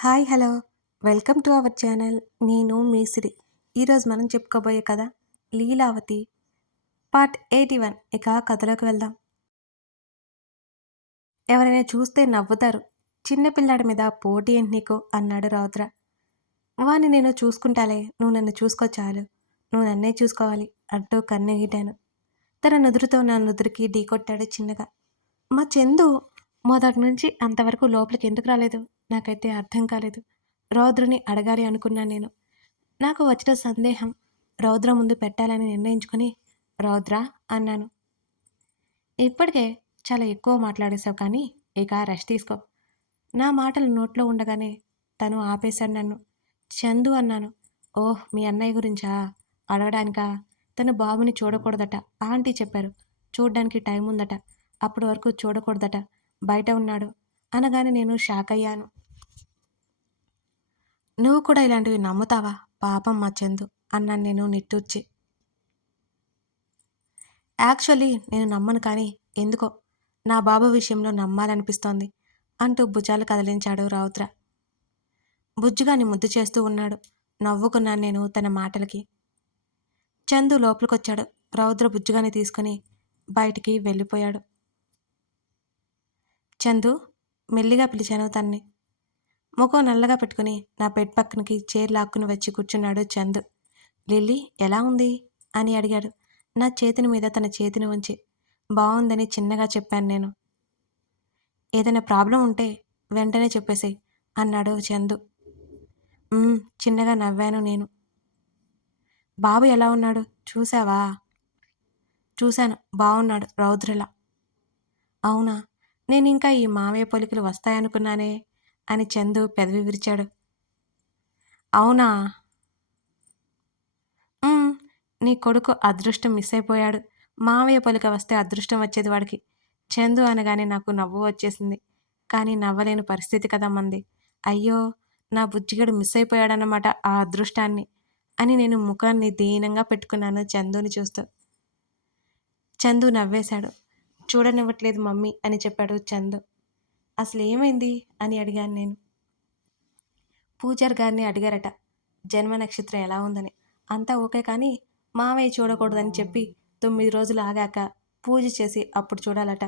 Hi hello. Welcome to our channel. నేను మీ సిరి. ఈరోజు మనం చెప్పుకోబోయే కథ లీలావతి పార్ట్ ఎయిటీ వన్. ఇక కథలోకి వెళ్దాం. ఎవరైనా చూస్తే నవ్వుతారు. చిన్నపిల్లాడి మీద పోటీ ఏంటి నీకు? అన్నాడు రౌద్ర. వాణ్ణి నేను చూసుకుంటాలే. నువ్వు నన్ను చూసుకో చాలు. నువ్వు నన్నే చూసుకోవాలి అంటూ కన్నెగిటాను తన నుదురుతో నా నుదురికి ఢీకొట్టాడు చిన్నగా. మా చందు మొదటి నుంచి అంతవరకు లోపలికి ఎందుకు రాలేదు? నాకైతే అర్థం కాలేదు. రౌద్రని అడగాలి అనుకున్నాను నేను. నాకు వచ్చిన సందేహం రౌద్ర ముందు పెట్టాలని నిర్ణయించుకొని రౌద్ర అన్నాను. ఇప్పటికే చాలా ఎక్కువ మాట్లాడేశావు కానీ ఇక రెస్ట్ తీసుకో. నా మాటలు నోట్లో ఉండగానే తను ఆపేశాడు నన్ను. చందు అన్నాను. ఓహ్ మీ అన్నయ్య గురించా? అడగడానికా? తను బాబుని చూడకూడదట. ఆంటీ చెప్పారు. చూడ్డానికి టైం ఉందట అప్పటి వరకు చూడకూడదట. బయట ఉన్నాడు. అనగానే నేను షాక్ అయ్యాను నువ్వు కూడా ఇలాంటివి నమ్ముతావా? పాపం మా చందు అన్నాను నేను నిట్టూర్చి. యాక్చువల్లీ నేను నమ్మను కానీ ఎందుకో? నా బాబు విషయంలో నమ్మాలనిపిస్తోంది అంటూ భుజాలు కదిలించాడు రౌద్ర. బుజ్జుగాని ముద్దు చేస్తూ ఉన్నాడు. నవ్వుకున్నాను నేను తన మాటలకి. చందు లోపలికొచ్చాడు. రౌద్ర బుజ్జుగాని తీసుకుని బయటికి వెళ్ళిపోయాడు. చందు మెల్లిగా పిలిచాను తన్ని. ముఖం నల్లగా పెట్టుకుని నా బెడ్ పక్కనకి చైర్ లాక్కుని వచ్చి కూర్చున్నాడు చందు. లిల్లీ ఎలా ఉంది? అని అడిగాడు. నా చేతిని మీద తన చేతిని ఉంచి. బాగుందని చిన్నగా చెప్పాను నేను. ఏదైనా ప్రాబ్లం ఉంటే వెంటనే చెప్పేసాయి అన్నాడు చందు. చిన్నగా నవ్వాను నేను. బాబు ఎలా ఉన్నాడు? చూసావా చూశాను. బాగున్నాడు రౌద్రలా. అవునా? నేను ఇంకా ఈ మావయ్య పొలికలు వస్తాయనుకున్నానే. అని చందు పెదవి విరిచాడు. అవునా? నీ కొడుకు అదృష్టం మిస్ అయిపోయాడు. మావయ్య పలుక వస్తే అదృష్టం వచ్చేది వాడికి. చందు అనగానే నాకు నవ్వు వచ్చేసింది. కానీ నవ్వలేని పరిస్థితి కదా మంది. అయ్యో నా బుజ్జిగడు మిస్ అయిపోయాడన్నమాట ఆ అదృష్టాన్ని అని నేను ముఖాన్ని దీనంగా పెట్టుకున్నాను చందుని చూస్తూ. చందు నవ్వేశాడు. చూడనివ్వట్లేదు మమ్మీ అని చెప్పాడు చందు. అసలు ఏమైంది అని అడిగాను నేను. పూజారి గారిని అడిగారట జన్మ నక్షత్రం ఎలా ఉందని. అంతా ఓకే కానీ మామయ్య చూడకూడదని చెప్పి తొమ్మిది రోజులు ఆగాక పూజ చేసి అప్పుడు చూడాలట.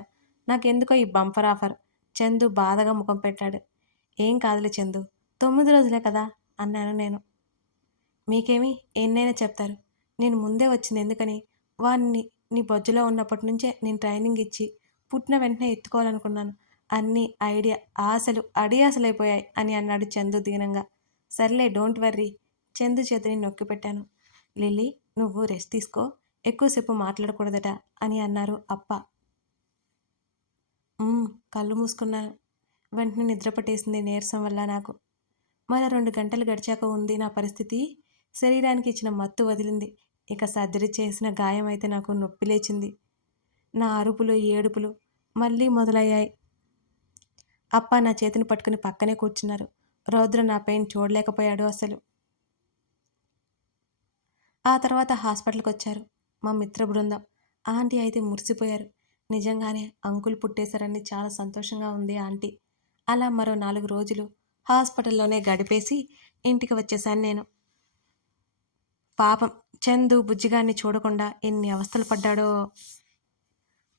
నాకెందుకో ఈ బంపర్ ఆఫర్. చందు బాధగా ముఖం పెట్టాడు. ఏం కాదులే చందు తొమ్మిది రోజులే కదా అన్నాను నేను. మీకేమి ఎన్నైనా చెప్తారు. నేను ముందే వచ్చింది ఎందుకని? వాడిని నీ బొజ్జులో ఉన్నప్పటి నుంచే నేను ట్రైనింగ్ ఇచ్చి పుట్టిన వెంటనే ఎత్తుకోవాలనుకున్నాను. అన్ని ఐడియా ఆశలు అడియాసలైపోయాయి అని అన్నాడు చందు దీనంగా. సర్లే డోంట్ వర్రీ. చందు చేతిని నొక్కి పెట్టాను. లిల్లీ నువ్వు రెస్ట్ తీసుకో. ఎక్కువసేపు మాట్లాడకూడదట అని అన్నారు అప్ప. కళ్ళు మూసుకున్నాను. వెంటనే నిద్రపట్టేసింది నీరసం వల్ల నాకు. మరో రెండు గంటలు గడిచాక ఉంది నా పరిస్థితి. శరీరానికి ఇచ్చిన మత్తు వదిలింది. ఇక సర్జరీ చేసిన గాయం అయితే నాకు నొప్పి లేచింది. నా అరుపులు ఏడుపులు మళ్ళీ మొదలయ్యాయి. అప్ప నా చేతిని పట్టుకుని పక్కనే కూర్చున్నారు. రౌద్ర నా పెయిన్ చూడలేకపోయాడు అసలు. ఆ తర్వాత హాస్పిటల్కి వచ్చారు మా మిత్ర బృందం. ఆంటీ అయితే మురిసిపోయారు. నిజంగానే అంకుల్ పుట్టేశారని చాలా సంతోషంగా ఉంది ఆంటీ. అలా మరో నాలుగు రోజులు హాస్పిటల్లోనే గడిపేసి ఇంటికి వచ్చేసాను నేను. పాపం చందు బుజ్జిగాడిని చూడకుండా ఎన్ని అవస్థలు పడ్డాడో.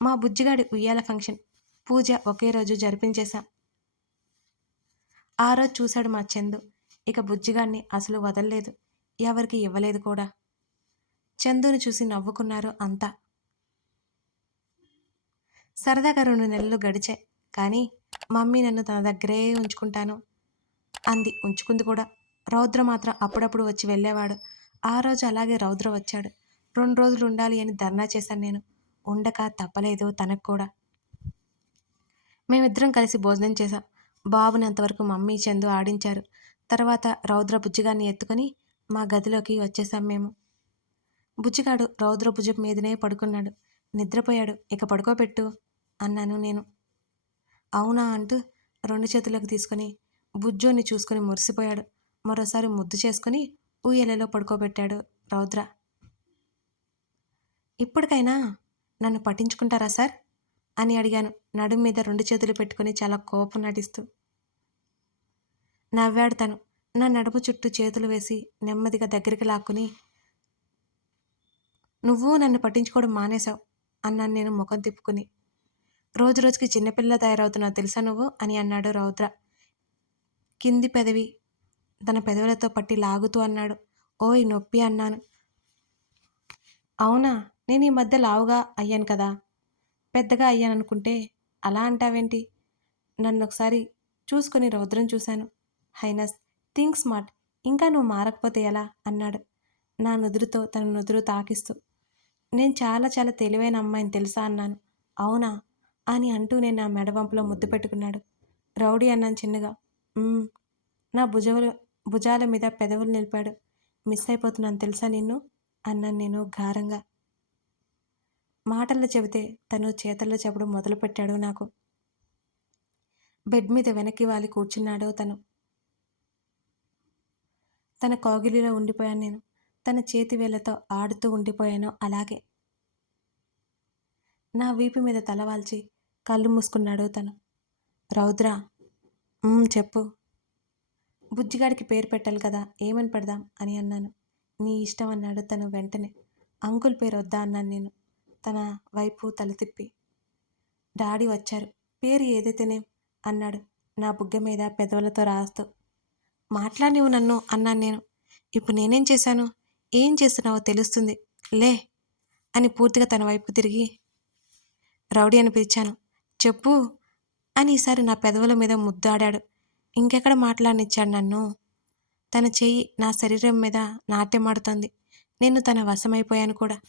మా బుజ్జిగాడి ఉయ్యాల ఫంక్షన్ పూజ ఒకే రోజు జరిపించేశాం. ఆ రోజు చూశాడు మా చందు. ఇక బుజ్జిగాన్ని అసలు వదలలేదు. ఎవరికి ఇవ్వలేదు కూడా. చందుని చూసి నవ్వుకున్నారు అంతా. సరదాగా రెండు నెలలు గడిచాయి. కానీ మమ్మీ నన్ను తన దగ్గరే ఉంచుకుంటాను అంది. ఉంచుకుంది కూడా. రౌద్ర మాత్రం అప్పుడప్పుడు వచ్చి వెళ్ళేవాడు. ఆ రోజు అలాగే రౌద్ర వచ్చాడు. రెండు రోజులు ఉండాలి అని ధర్నా చేశాను నేను. ఉండక తప్పలేదు తనకు కూడా. మేమిద్దరం కలిసి భోజనం చేశాం. బాబునంతవరకు మమ్మీ చందు ఆడించారు. తర్వాత రౌద్ర బుజ్జిగాన్ని ఎత్తుకొని మా గదిలోకి వచ్చేసాం మేము. బుజ్జిగాడు రౌద్ర భుజం మీదనే పడుకున్నాడు. నిద్రపోయాడు. ఇక పడుకోబెట్టు అన్నాను నేను. అవునా అంటూ రెండు చేతులకు తీసుకొని బుజ్జోని చూసుకొని మురిసిపోయాడు. మరోసారి ముద్దు చేసుకుని ఊయలలో పడుకోబెట్టాడు రౌద్ర. ఇప్పటికైనా నన్ను పట్టించుకుంటారా సార్? అని అడిగాను. నడుం మీద రెండు చేతులు పెట్టుకుని చాలా కోపం నటిస్తూ. నవ్వాడు తను నా నడుము చుట్టూ చేతులు వేసి నెమ్మదిగా దగ్గరికి లాక్కుని నువ్వు నన్ను పట్టించుకోవడం మానేశావు అన్నాను నేను ముఖం తిప్పుకుని. రోజు రోజుకి చిన్నపిల్ల తయారవుతున్నావు తెలుసా నువ్వు? అని అన్నాడు రౌద్ర. కింది పెదవి తన పెదవులతో పట్టి లాగుతూ అన్నాడు. ఓయ్ నొప్పి అన్నాను. అవునా? నేను ఈ మధ్య లావుగా అయ్యాను కదా? పెద్దగా అయ్యాను అనుకుంటే అలా అంటావేంటి? నన్ను ఒకసారి చూసుకొని రౌద్రం చూశాను. హైనస్ థింక్ స్మార్ట్ ఇంకా నువ్వు మారకపోతే ఎలా? అన్నాడు. నా నుదురుతో తన నుదురు తాకిస్తూ. నేను చాలా చాలా తెలివైన అమ్మాయిని తెలుసా? అన్నాను. అవునా? అని అంటూ నేను నా మెడవంపులో ముద్దు పెట్టుకున్నాడు. రౌడీ అన్నాను చిన్నగా. నా భుజములు భుజాల మీద పెదవులు నిలిపాడు. మిస్ అయిపోతున్నాను తెలుసా నిన్ను? అన్నాను నేను ఘారంగా మాటల్లో చెబితే తను చేతల్లో చెప్పడం మొదలుపెట్టాడు నాకు. బెడ్ మీద వెనక్కి వాలి కూర్చున్నాడు తను. తన కాగిలిలో ఉండిపోయాను నేను. తన చేతి వేళ్ళతో ఆడుతూ ఉండిపోయాను అలాగే. నా వీపు మీద తలవాల్చి కళ్ళు మూసుకున్నాడు తను. రౌద్ర చెప్పు. బుజ్జిగాడికి పేరు పెట్టాలి కదా ఏమని పెడదాం అని అన్నాను. నీ ఇష్టం అన్నాడు తను వెంటనే. అంకుల్ పేరు వద్దా అన్నాను నేను. తన వైపు తల తిప్పి. డాడీ వచ్చారు. పేరు ఏదైతేనేం అన్నాడు. నా బుగ్గ మీద పెదవులతో రాస్తూ. మాట్లాడినవు నన్ను అన్నాను నేను. ఇప్పుడు నేనేం చేశాను? ఏం చేస్తున్నావో తెలుస్తుంది. లే అని పూర్తిగా తన వైపు తిరిగి రౌడీ అని పిలిచాను. చెప్పు అని ఈసారి నా పెదవుల మీద ముద్దాడాడు ఇంకెక్కడ మాట్లాడనిచ్చాడు నన్ను? తన చెయ్యి నా శరీరం మీద నాట్యమాడుతోంది నేను తన వశమైపోయాను కూడా.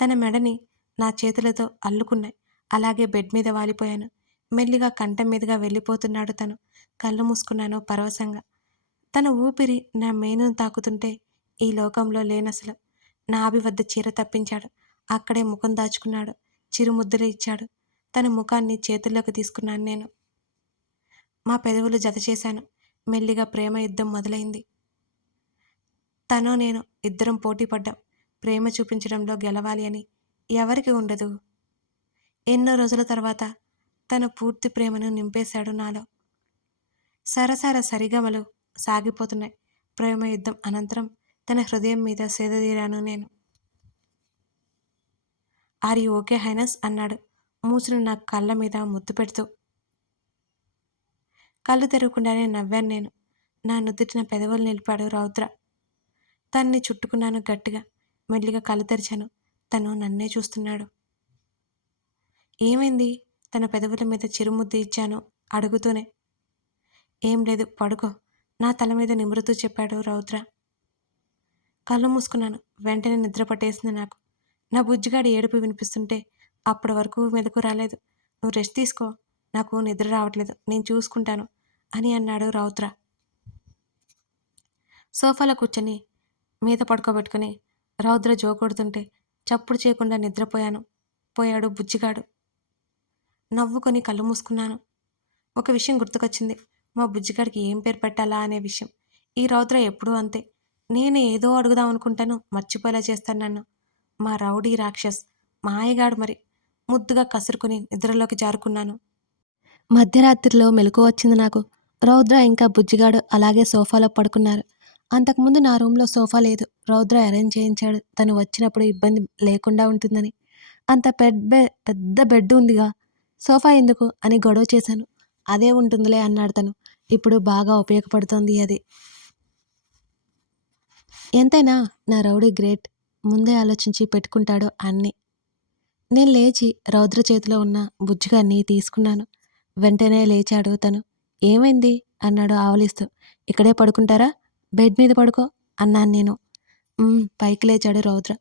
తన మెడని నా చేతులతో అల్లుకున్నాయి. అలాగే బెడ్ మీద వాలిపోయాను. మెల్లిగా కంఠం మీదుగా వెళ్ళిపోతున్నాడు తను. కళ్ళు మూసుకున్నాను పరవశంగా. తన ఊపిరి నా మేనును తాకుతుంటే ఈ లోకంలో లేనసలు. నాభి వద్ద చీర తప్పించాడు. అక్కడే ముఖం దాచుకున్నాడు. చిరుముద్దులు ఇచ్చాడు. తన ముఖాన్ని చేతుల్లోకి తీసుకున్నాను నేను. మా పెదవులు జత చేశాను. మెల్లిగా ప్రేమ యుద్ధం మొదలైంది. తను నేను ఇద్దరం పోటీ పడ్డాం ప్రేమ చూపించడంలో గెలవాలి అని ఎవరికి ఉండదు. ఎన్నో రోజుల తర్వాత తన పూర్తి ప్రేమను నింపేశాడు నాలో. సరసర సరిగమలు సాగిపోతున్నాయి. ప్రేమ యుద్ధం అనంతరం తన హృదయం మీద సేదదీరాను నేను. Are you okay highness? అన్నాడు మూసిన నా కళ్ళ మీద ముద్దు పెడుతూ. కళ్ళు తెరవకుండానే నవ్వాను నేను. నా నుదుటిన పెదవులు నిలిపాడు రౌద్ర. తన్ని చుట్టుకున్నాను గట్టిగా. మెల్లిగా కళ్ళు తెరిచాను. తను నన్నే చూస్తున్నాడు. ఏమైంది? తన పెదవుల మీద చిరుముద్దు ఇచ్చాను అడుగుతూనే. ఏం లేదు పడుకో. నా తల మీద నిమురుతూ చెప్పాడు రౌద్ర. కళ్ళు మూసుకున్నాను. వెంటనే నిద్ర పట్టేసింది నాకు. నా బుజ్జిగాడి ఏడుపు వినిపిస్తుంటే అప్పటి వరకు మెలకు రాలేదు. నువ్వు రెస్ట్ తీసుకో. నాకు నిద్ర రావట్లేదు. నేను చూసుకుంటాను అని అన్నాడు రౌద్ర. సోఫాలో కూర్చొని మీద పడుకోబెట్టుకుని రౌద్ర జోకొడుతుంటే చప్పుడు చేయకుండా నిద్రపోయాను. పోయాడు బుజ్జిగాడు. నవ్వుకొని కళ్ళు మూసుకున్నాను. ఒక విషయం గుర్తుకొచ్చింది. మా బుజ్జిగాడికి ఏం పేరు పెట్టాలా అనే విషయం. ఈ రౌద్ర ఎప్పుడూ అంతే. నేను ఏదో అడుగుదాం అనుకుంటాను మర్చిపోయేలా చేస్తాను నన్ను. మా రౌడీ రాక్షస్ మాయగాడు మరి. ముద్దుగా కసురుకుని నిద్రలోకి జారుకున్నాను. మధ్యరాత్రిలో మెలకు వచ్చింది నాకు. రౌద్ర ఇంకా బుజ్జిగాడు అలాగే సోఫాలో పడుకున్నారు. అంతకుముందు నా రూమ్లో సోఫా లేదు. రౌద్ర అరేంజ్ చేయించాడు. తను వచ్చినప్పుడు ఇబ్బంది లేకుండా ఉంటుందని. అంత పెద్ద పెద్ద బెడ్ ఉందిగా. సోఫా ఎందుకు? అని గొడవ చేశాను. అదే ఉంటుందిలే అన్నాడు తను. ఇప్పుడు బాగా ఉపయోగపడుతోంది అది. ఎంతైనా నా రౌడీ గ్రేట్. ముందే ఆలోచించి పెట్టుకుంటాడు అన్నీ. నేను లేచి రౌద్ర చేతిలో ఉన్న బుజ్జిగాన్ని తీసుకున్నాను. వెంటనే లేచాడు తను. ఏమైంది? అన్నాడు ఆవలిస్తూ. ఇక్కడే పడుకుంటారా? బెడ్ మీద పడుకో అన్నాను నేను. పైకి లేచాడు రౌద్ర.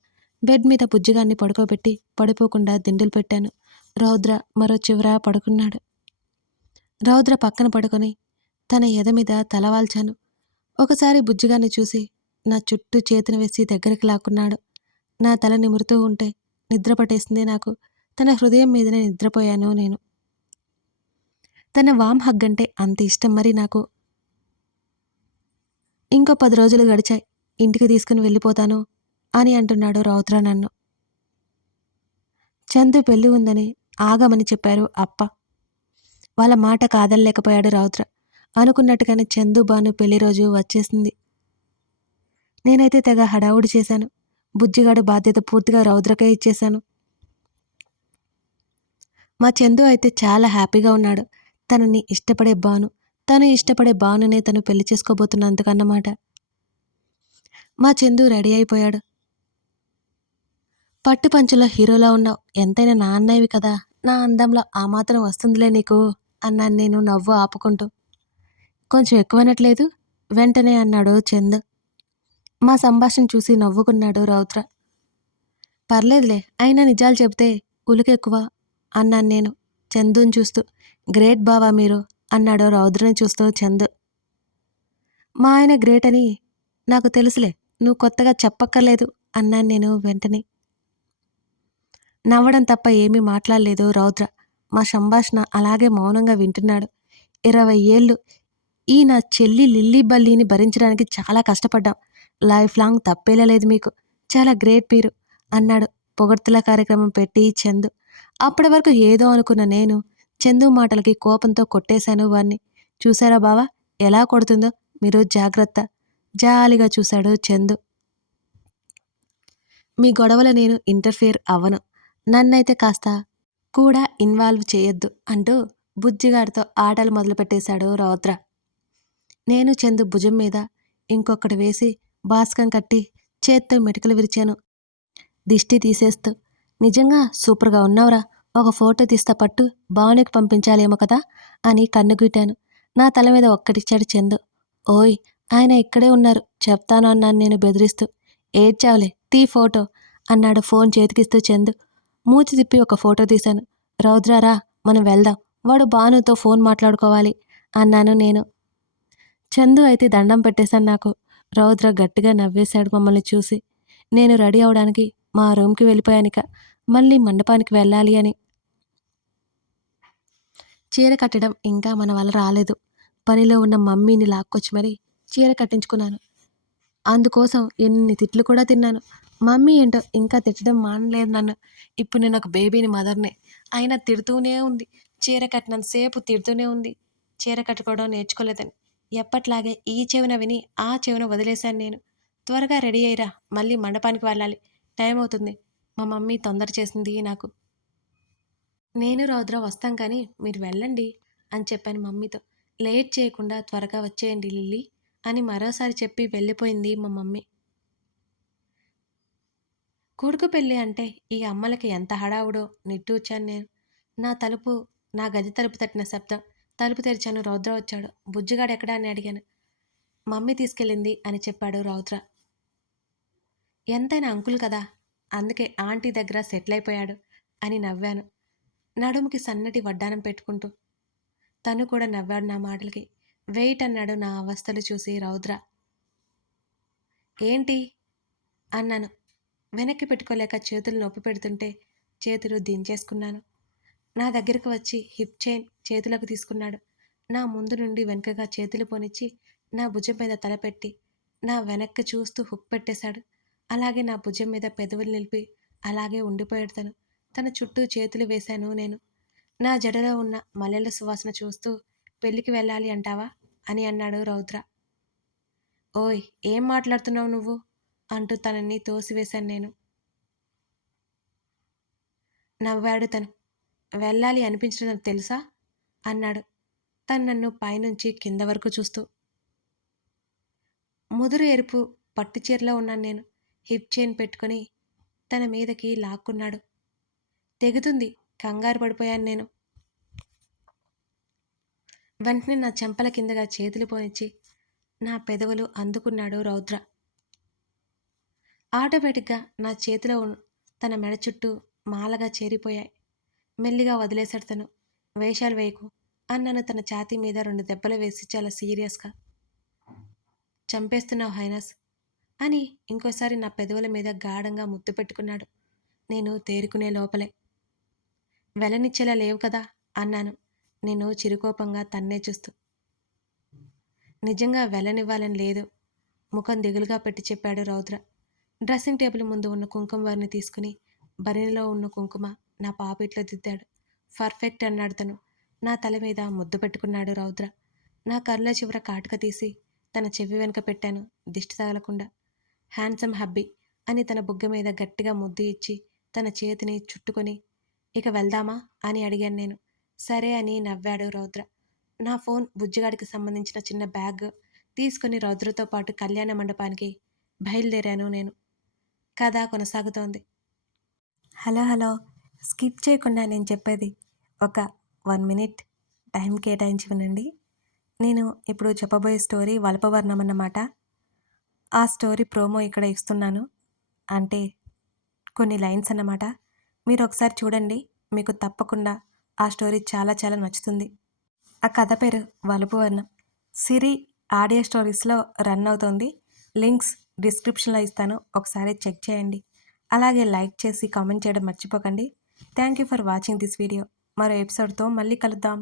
బెడ్ మీద బుజ్జిగాన్ని పడుకోబెట్టి పడిపోకుండా దిండులు పెట్టాను. రౌద్ర మరో చివర పడుకున్నాడు. రౌద్ర పక్కన పడుకొని తన ఎద మీద తలవాల్చాను ఒకసారి బుజ్జిగాన్ని చూసి నా చుట్టూ చేతిని వేసి దగ్గరికి లాక్కున్నాడు. నా తల నిమురుతూ ఉంటే నిద్ర పట్టేసింది నాకు. తన హృదయం మీదనే నిద్రపోయాను నేను. తన వామ్ హగ్ అంటే అంత ఇష్టం మరి నాకు. ఇంకో పది రోజులు గడిచాయి. ఇంటికి తీసుకుని వెళ్ళిపోతాను అని అంటున్నాడు రౌద్ర నన్ను. చందు పెళ్ళి ఉందని ఆగమని చెప్పారు అప్ప. వాళ్ళ మాట కాదనలేకపోయాడు రౌద్ర అనుకున్నట్టుగానే చందు బాను పెళ్ళి రోజు వచ్చేసింది. నేనైతే తెగ హడావుడి చేశాను. బుజ్జిగాడు బాధ్యత పూర్తిగా రౌద్రకే ఇచ్చేశాను. మా చందు అయితే చాలా హ్యాపీగా ఉన్నాడు. తనని ఇష్టపడే బాను తను ఇష్టపడే బానునే తను పెళ్ళి చేసుకోబోతున్నందుకన్నమాట మా చందు రెడీ అయిపోయాడు. పట్టు పంచులో హీరోలా ఉన్నావు. ఎంతైనా నా అన్నయ్యవి కదా. నా అందంలో ఆ మాత్రం వస్తుందిలే నీకు అన్నాను నేను నవ్వు ఆపుకుంటూ. కొంచెం ఎక్కువనట్లేదు. వెంటనే అన్నాడు చందు. మా సంభాషణ చూసి నవ్వుకున్నాడు రౌద్ర. పర్లేదులే అయినా నిజాలు చెబితే ఉలికెక్కువ అన్నాను నేను చందుని చూస్తూ. గ్రేట్ బావా మీరు. అన్నాడు రౌద్రని చూస్తూ చందు. మా ఆయన గ్రేట్ అని నాకు తెలుసులే నువ్వు కొత్తగా చెప్పక్కర్లేదు అన్నాను నేను వెంటనే. నవ్వడం తప్ప ఏమీ మాట్లాడలేదు రౌద్ర. మా సంభాషణ అలాగే మౌనంగా వింటున్నాడు. ఇరవై ఏళ్ళు ఈ నా చెల్లి లిల్లీ బల్లీని భరించడానికి చాలా కష్టపడ్డాం. లైఫ్ లాంగ్ తప్పేలేదు మీకు. చాలా గ్రేట్ మీరు అన్నాడు పొగడ్తల కార్యక్రమం పెట్టి చందు. అప్పటి వరకు ఏదో అనుకున్న నేను చందు మాటలకి కోపంతో కొట్టేశాను వాణ్ణి. చూసారా బావా? ఎలా కొడుతుందో? మీరు జాగ్రత్త. జాలిగా చూశాడు చందు. మీ గొడవల నేను ఇంటర్ఫియర్ అవ్వను. నన్నైతే కాస్త కూడా ఇన్వాల్వ్ చేయొద్దు అంటూ బుజ్జిగాడితో ఆటలు మొదలుపెట్టేశాడు రౌద్ర. నేను చందు భుజం మీద ఇంకొకటి వేసి బాస్కం కట్టి చేత్తో మెటుకలు విరిచాను. దిష్టి తీసేస్తూ నిజంగా సూపర్గా ఉన్నావురా. ఒక ఫోటో తీస్తా పట్టు భావనకి పంపించాలేమో కదా అని కన్నుగుట్టాను నా తల మీద ఒక్కటిచ్చాడు చందు. ఓయ్ ఆయన ఇక్కడే ఉన్నారు. చెప్తాను అన్నాను నేను బెదిరిస్తూ. ఏడ్చావులే తీ ఫోటో అన్నాడు ఫోన్ చేతికిస్తూ చందు. మూతి తిప్పి ఒక ఫోటో తీశాను. రౌద్రారా మనం వెళ్దాం. వాడు భానుతో ఫోన్ మాట్లాడుకోవాలి అన్నాను నేను. చందు అయితే దండం పెట్టేశాను నాకు. రౌద్ర గట్టిగా నవ్వేశాడు మమ్మల్ని చూసి. నేను రెడీ అవడానికి మా రూమ్కి వెళ్ళిపోయానిక. మళ్ళీ మండపానికి వెళ్ళాలి అని చీర కట్టడం ఇంకా మన వల్ల రాలేదు. పనిలో ఉన్న మమ్మీని లాక్కొచ్చి మరీ చీర కట్టించుకున్నాను. అందుకోసం ఎన్ని తిట్లు కూడా తిన్నాను. మమ్మీ ఏంటో ఇంకా తిట్టడం మానలేదు నన్ను. ఇప్పుడు నేను ఒక బేబీని మదర్నే. అయినా తిడుతూనే ఉంది. చీర కట్టినంతసేపు తిడుతూనే ఉంది. చీర కట్టుకోవడం నేర్చుకోలేదని. ఎప్పట్లాగే ఈ చెవిన విని ఆ చెవిన వదిలేశాను నేను. త్వరగా రెడీ అయ్యిరా. మళ్ళీ మండపానికి వెళ్ళాలి. టైం అవుతుంది మా మమ్మీ తొందర చేసింది నాకు. నేను రౌద్ర వస్తాం కానీ మీరు వెళ్ళండి అని చెప్పాను మమ్మీతో. లేట్ చేయకుండా త్వరగా వచ్చేయండి లిల్లీ అని మరోసారి చెప్పి వెళ్ళిపోయింది మా మమ్మీ. కొడుకు పెళ్ళి అంటే ఈ అమ్మలకి ఎంత హడావుడో నిట్టూర్చాను నేను. నా తలుపు నా గది తలుపు తట్టిన శబ్దం తలుపు తెరిచాను రౌద్ర వచ్చాడు. బుజ్జిగాడు ఎక్కడా అని అడిగాను. మమ్మీ తీసుకెళ్ళింది అని చెప్పాడు రౌద్ర. ఎంతైనా అంకుల్ కదా అందుకే ఆంటీ దగ్గర సెటిల్ అయిపోయాడు అని నవ్వాను. నడుముకి సన్నటి వడ్డానం పెట్టుకుంటూ. తను కూడా నవ్వాడు నా మాటలకి. వెయిట్ అన్నాడు నా అవస్థలు చూసి రౌద్ర. ఏంటి? అన్నాను. వెనక్కి పెట్టుకోలేక చేతులు నొప్పి పెడుతుంటే చేతులు దించేసుకున్నాను. నా దగ్గరకు వచ్చి హిప్ చైన్ చేతులకు తీసుకున్నాడు. నా ముందు నుండి వెనుకగా చేతులు పోనిచ్చి నా భుజం మీద తలపెట్టి నా వెనక్కి చూస్తూ హుక్ పెట్టేశాడు. అలాగే నా భుజం మీద పెదవులు నిలిపి అలాగే ఉండిపోయాడు తను. తన చుట్టూ చేతులు వేశాను నేను. నా జడలో ఉన్న మల్లెల సువాసన చూస్తూ పెళ్ళికి వెళ్ళాలి అంటావా? అని అన్నాడు రౌద్ర. ఓయ్ ఏం మాట్లాడుతున్నావు నువ్వు? అంటూ తనని తోసివేశాను నేను. నవ్వాడు తను. వెళ్ళాలి అనిపించడం తెలుసా? అన్నాడు. తను నన్ను పైనుంచి కింద వరకు చూస్తూ. ముదురు ఎరుపు పట్టు చీరలో ఉన్నాను నేను. హిప్ చైన్ పెట్టుకొని తన మీదకి లాక్కున్నాడు. తెగుతుంది. కంగారు పడిపోయాను నేను. వెంటనే నా చెంపల కిందగా చేతులు పోనిచ్చి నా పెదవులు అందుకున్నాడు రౌద్ర. ఆటోమేటిక్గా నా చేతిలో తన మెడ చుట్టూ మాలగా చేరిపోయాయి. మెల్లిగా వదిలేశాడు తను. వేషాలు వేయకు. అన్నను తన ఛాతీ మీద రెండు దెబ్బలు వేసి చాలా సీరియస్గా చంపేస్తున్నావు హైనస్ అని ఇంకోసారి నా పెదవుల మీద గాఢంగా ముద్దు పెట్టుకున్నాడు. నేను తేరుకునే లోపలే. వెలనిచ్చేలా లేవు కదా అన్నాను. నేను చిరుకోపంగా తన్నే చూస్తూ. నిజంగా వెళ్ళనివ్వాలని లేదు. ముఖం దిగులుగా పెట్టి చెప్పాడు రౌద్ర. డ్రెస్సింగ్ టేబుల్ ముందు ఉన్న కుంకుమ వారిని తీసుకుని బరిలో ఉన్న కుంకుమ నా పాపిట్లో దిద్దాడు. పర్ఫెక్ట్ అన్నాడు తను. నా తల మీద ముద్దు పెట్టుకున్నాడు రౌద్ర. నా కర్ల చివర కాటుక తీసి తన చెవి వెనుక పెట్టాను దిష్టి తగలకుండా. హ్యాండ్సమ్ హబ్బీ అని తన బుగ్గ మీద గట్టిగా ముద్దు ఇచ్చి తన చేతిని చుట్టుకొని ఇక వెళ్దామా? అని అడిగాను నేను. సరే అని నవ్వాడు రౌద్ర. నా ఫోన్ బుజ్జిగాడికి సంబంధించిన చిన్న బ్యాగ్ తీసుకుని రౌద్రతో పాటు కళ్యాణ మండపానికి బయలుదేరాను నేను. కథ కొనసాగుతోంది. Hello hello. స్కిప్ చేయకుండా నేను చెప్పేది ఒక వన్ మినిట్ టైం కేటాయించి వినండి నేను ఇప్పుడు చెప్పబోయే స్టోరీ వల్పవర్ణం అన్నమాట. ఆ స్టోరీ ప్రోమో ఇక్కడ ఇస్తున్నాను. అంటే కొన్ని లైన్స్ అన్నమాట. మీరు ఒకసారి చూడండి. మీకు తప్పకుండా ఆ స్టోరీ చాలా చాలా నచ్చుతుంది. ఆ కథ పేరు వలుపు వర్ణం సిరి ఆడియో స్టోరీస్లో రన్ అవుతోంది. లింక్స్ డిస్క్రిప్షన్లో ఇస్తాను. ఒకసారి చెక్ చేయండి. అలాగే లైక్ చేసి కామెంట్ చేయడం మర్చిపోకండి. Thank you for watching this video. మరో ఎపిసోడ్తో మళ్ళీ కలుద్దాం.